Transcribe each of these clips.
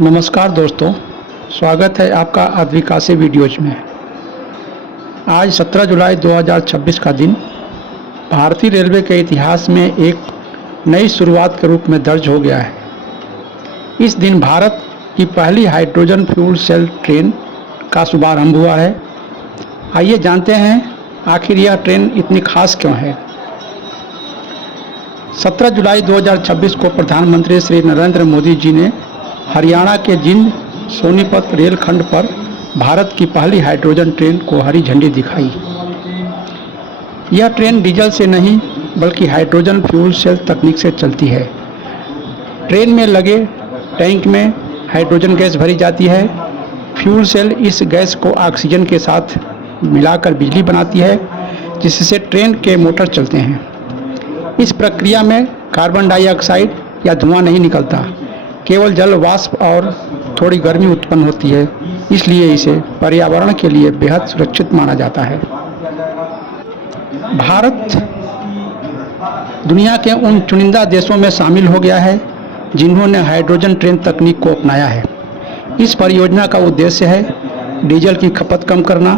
नमस्कार दोस्तों, स्वागत है आपका आदिवासी वीडियोज में। आज 17 जुलाई 2026 का दिन भारतीय रेलवे के इतिहास में एक नई शुरुआत के रूप में दर्ज हो गया है। इस दिन भारत की पहली हाइड्रोजन फ्यूल सेल ट्रेन का शुभारंभ हुआ है। आइए जानते हैं आखिर यह ट्रेन इतनी खास क्यों है। 17 जुलाई 2026 को प्रधानमंत्री श्री नरेंद्र मोदी जी ने हरियाणा के जिंद सोनीपत रेलखंड पर भारत की पहली हाइड्रोजन ट्रेन को हरी झंडी दिखाई। यह ट्रेन डीजल से नहीं बल्कि हाइड्रोजन फ्यूल सेल तकनीक से चलती है। ट्रेन में लगे टैंक में हाइड्रोजन गैस भरी जाती है। फ्यूल सेल इस गैस को ऑक्सीजन के साथ मिलाकर बिजली बनाती है, जिससे ट्रेन के मोटर चलते हैं। इस प्रक्रिया में कार्बन डाइऑक्साइड या धुआं नहीं निकलता, केवल जल वाष्प और थोड़ी गर्मी उत्पन्न होती है। इसलिए इसे पर्यावरण के लिए बेहद सुरक्षित माना जाता है। भारत दुनिया के उन चुनिंदा देशों में शामिल हो गया है जिन्होंने हाइड्रोजन ट्रेन तकनीक को अपनाया है। इस परियोजना का उद्देश्य है डीजल की खपत कम करना,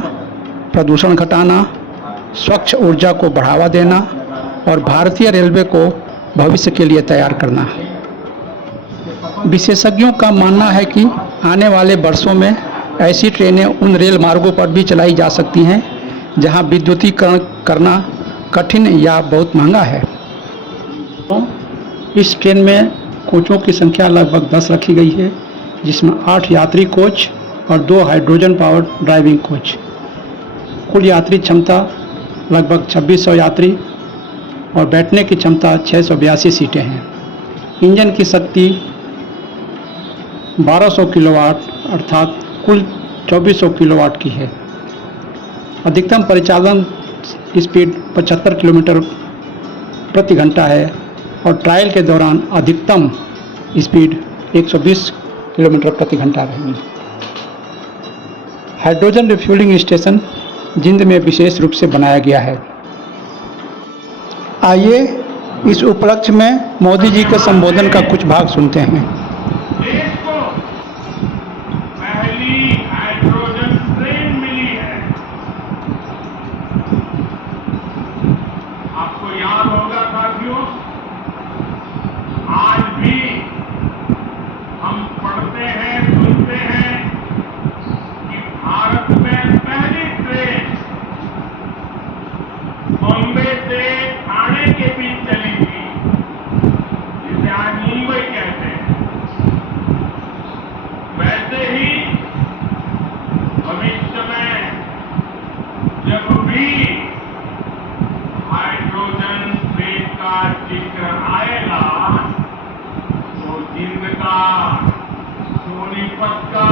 प्रदूषण घटाना, स्वच्छ ऊर्जा को बढ़ावा देना और भारतीय रेलवे को भविष्य के लिए तैयार करना। विशेषज्ञों का मानना है कि आने वाले वर्षों में ऐसी ट्रेनें उन रेल मार्गों पर भी चलाई जा सकती हैं जहां विद्युतीकरण करना कठिन या बहुत महंगा है। इस ट्रेन में कोचों की संख्या लगभग 10 रखी गई है, जिसमें 8 यात्री कोच और 2 हाइड्रोजन पावर ड्राइविंग कोच। कुल यात्री क्षमता लगभग 2600 यात्री और बैठने की क्षमता 682 सीटें हैं। इंजन की शक्ति 1200 किलोवाट अर्थात कुल 2400 किलोवाट की है। अधिकतम परिचालन स्पीड 75 किलोमीटर प्रति घंटा है और ट्रायल के दौरान अधिकतम स्पीड 120 किलोमीटर प्रति घंटा रहेगी। हाइड्रोजन रिफ्यूलिंग स्टेशन जिंद में विशेष रूप से बनाया गया है। आइए इस उपलक्ष्य में मोदी जी के संबोधन का कुछ भाग सुनते हैं। देश को पहली हाइड्रोजन ट्रेन मिली है। आपको याद होगा साथियों, आज भी हम पढ़ते हैं, सुनते हैं कि भारत में पहली ट्रेन बॉम्बे से ठाणे के बीच चली थी, जिसे आज मुंबई कहते हैं। वैसे ही भविष्य में जब भी हाइड्रोजन ट्रेन का जिक्र आएगा तो जिंद का, सोनीपत का,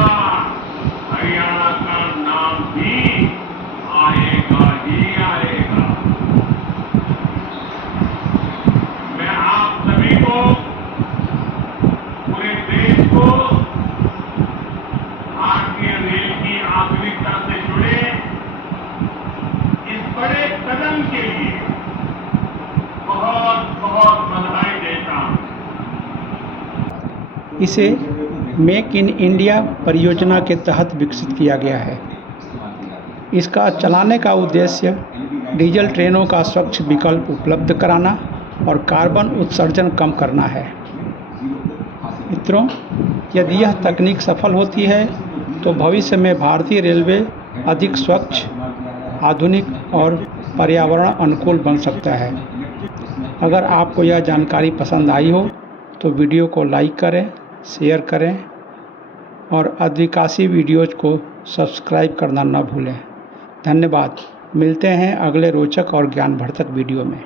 हरियाणा का नाम भी आएगा ही आएगा। मैं आप सभी को, पूरे देश को भारतीय रेल की आधुनिकता से जुड़े इस बड़े कदम के लिए बहुत बहुत बधाई देता हूं। इसे मेक इन इंडिया परियोजना के तहत विकसित किया गया है। इसका चलाने का उद्देश्य डीजल ट्रेनों का स्वच्छ विकल्प उपलब्ध कराना और कार्बन उत्सर्जन कम करना है। मित्रों, यदि यह तकनीक सफल होती है तो भविष्य में भारतीय रेलवे अधिक स्वच्छ, आधुनिक और पर्यावरण अनुकूल बन सकता है। अगर आपको यह जानकारी पसंद आई हो तो वीडियो को लाइक करें, शेयर करें और आदिवासी वीडियोज को सब्सक्राइब करना न भूलें। धन्यवाद। मिलते हैं अगले रोचक और ज्ञानवर्धक वीडियो में।